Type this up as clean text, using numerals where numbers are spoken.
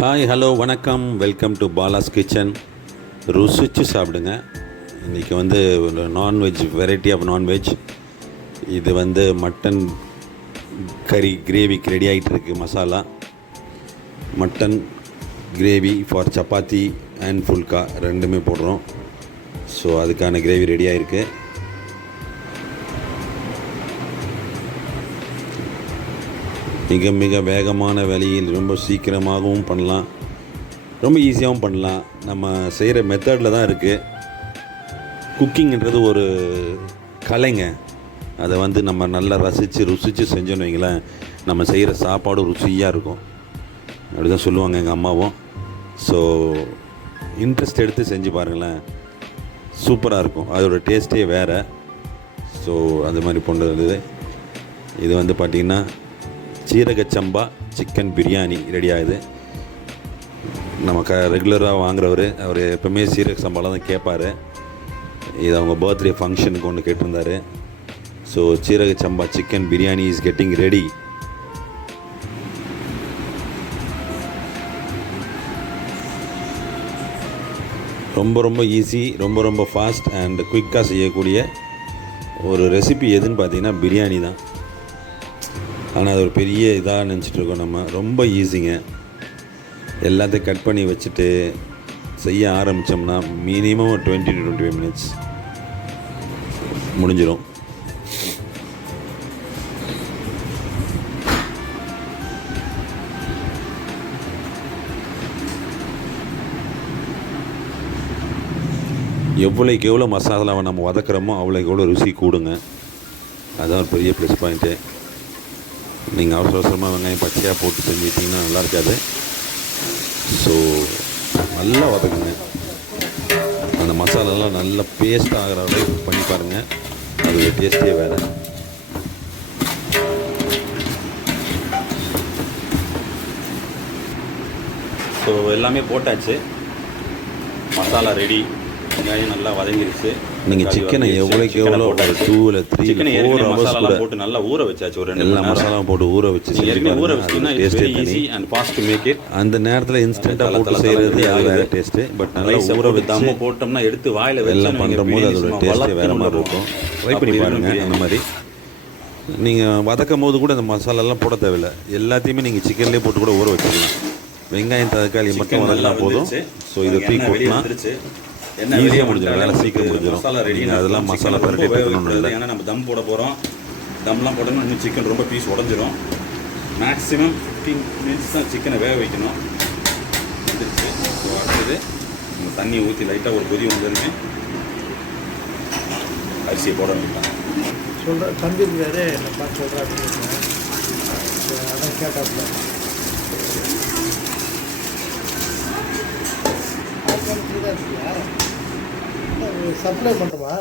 Hi hello வணக்கம், welcome to Bala's kitchen. ருசிச்சு சாப்பிடுங்க. இன்றைக்கி வந்து நான்வெஜ், வெரைட்டி ஆஃப் நான்வெஜ். இது வந்து மட்டன் கறி கிரேவிக்கு ரெடி ஆகிட்டு இருக்குது. Masala mutton gravy for chapati and phulka ரெண்டுமே போடுறோம். ஸோ அதுக்கான கிரேவி ரெடி ஆகிருக்கு. மிக மிக வேகமான வழியில் ரொம்ப சீக்கிரமாகவும் பண்ணலாம், ரொம்ப ஈஸியாகவும் பண்ணலாம். நம்ம செய்கிற மெத்தடில் தான் இருக்குது. குக்கிங்கிறது ஒரு கலைங்க. அதை வந்து நம்ம நல்லா ருசித்து செஞ்சோன்னு வைங்களேன், நம்ம செய்கிற சாப்பாடு ருசியாக இருக்கும். அப்படி தான் சொல்லுவாங்க எங்கள் அம்மாவும். ஸோ இன்ட்ரெஸ்ட் எடுத்து செஞ்சு பாருங்களேன், சூப்பராக இருக்கும். அதோட டேஸ்ட்டே வேறு. ஸோ அது மாதிரி பண்ணுறது. இது வந்து பார்த்திங்கன்னா சீரக சம்பா சிக்கன் பிரியாணி ரெடி ஆகுது. நம்ம ரெகுலராக வாங்குறவர், அவர் எப்போவுமே சீரக சம்பாவில் தான் கேட்பார். இது அவங்க பர்த்டே ஃபங்க்ஷனுக்கு ஒன்று கேட்டிருந்தார். ஸோ சீரக சம்பா chicken biryani is getting ready. ரொம்ப ரொம்ப ஈஸி, ரொம்ப ரொம்ப ஃபாஸ்ட் அண்ட் குயிக்காக செய்யக்கூடிய ஒரு ரெசிபி எதுன்னு பார்த்தீங்கன்னா பிரியாணி தான். ஆனால் அது ஒரு பெரிய இதாக நினச்சிட்ருக்கோம் நம்ம. ரொம்ப ஈஸிங்க. எல்லாத்தையும் கட் பண்ணி வச்சுட்டு செய்ய ஆரம்பித்தோம்னா மினிமம் ஒரு 20 to 25 minutes முடிஞ்சிடும். எவ்வளோக்கு எவ்வளோ மசாலாவை நம்ம வதக்குறோமோ அவ்வளோக்கு எவ்வளோ ருசி கூடுங்க. அதுதான் ஒரு பெரிய ப்ளஸ் பாயிண்ட்டு. நீங்கள் அவசரமாக வெங்காயம் பச்சையாக போட்டு செஞ்சுட்டிங்கன்னா நல்லா இருக்காது. ஸோ நல்லா வதக்குங்க. அந்த மசாலாலாம் நல்லா பேஸ்ட் ஆகிற அளவுக்கு பண்ணி பாருங்கள். அது டேஸ்ட்டே வேறு. ஸோ எல்லாமே போட்டாச்சு, மசாலா ரெடி, வெங்காயம் நல்லா வதங்கிருச்சு. நீங்கள் சிக்கனை எவ்வளோக்கு எவ்வளோ ஒரு 2 or 3 or 4 hours கூட போட்டு நல்லா ஊற வச்சாச்சு. ஒரு 2 எல்லா மசாலாவும் போட்டு ஊற வச்சு ஊற வச்சிங்கன்னா டேஸ்ட்டே தனி. And fast to make it. அந்த நேரத்தில் இன்ஸ்டண்ட்டாக போட்டு செய்கிறது அது வேறு டேஸ்ட்டு. பட் நல்லா ஊற வச்சு போட்டோம்னா எடுத்து வாயில் எல்லாம் பண்ணுற போது அதோட டேஸ்ட்டே வேறு மாதிரி இருக்கும். ட்ரை பண்ணி பாருங்கள். அந்த மாதிரி நீங்கள் வதக்கும் போது கூட அந்த மசாலாலாம் போட தேவையில்லை. எல்லாத்தையுமே நீங்கள் சிக்கன்லேயே போட்டு கூட ஊற வச்சுக்கலாம். வெங்காயம் தக்காளி மட்டும் வதக்கினா போதும். ஸோ இதை தூக்கி போட்டுனா ஈஸியாக முடிஞ்சிடும், வேலை சீக்கிரம் முடிஞ்சிடும். மசாலா ரெடி. அதெல்லாம் மசாலா பரட்டி போடணும் இல்லை, ஏன்னா நம்ம தம் போட போகிறோம். தம்லாம் போட்டோம்னா இன்னும் சிக்கன் ரொம்ப பீஸ் உடஞ்சிரும். மேக்ஸிமம் 15 minutes தான் சிக்கனை வேக வைக்கணும். வந்துருச்சு. ஸோ அடுத்தது நம்ம தண்ணி ஊற்றி லைட்டாக ஒரு கொதி வந்துருங்க, அரிசியை போட வேண்டாம். சொல்கிறேன் தம்பி இருக்காரு, நான் பார்த்து சொல்கிறேன் அப்படின்னு அதான் கேட்டாப்புல. சப்ளை பண்ணுறோமா?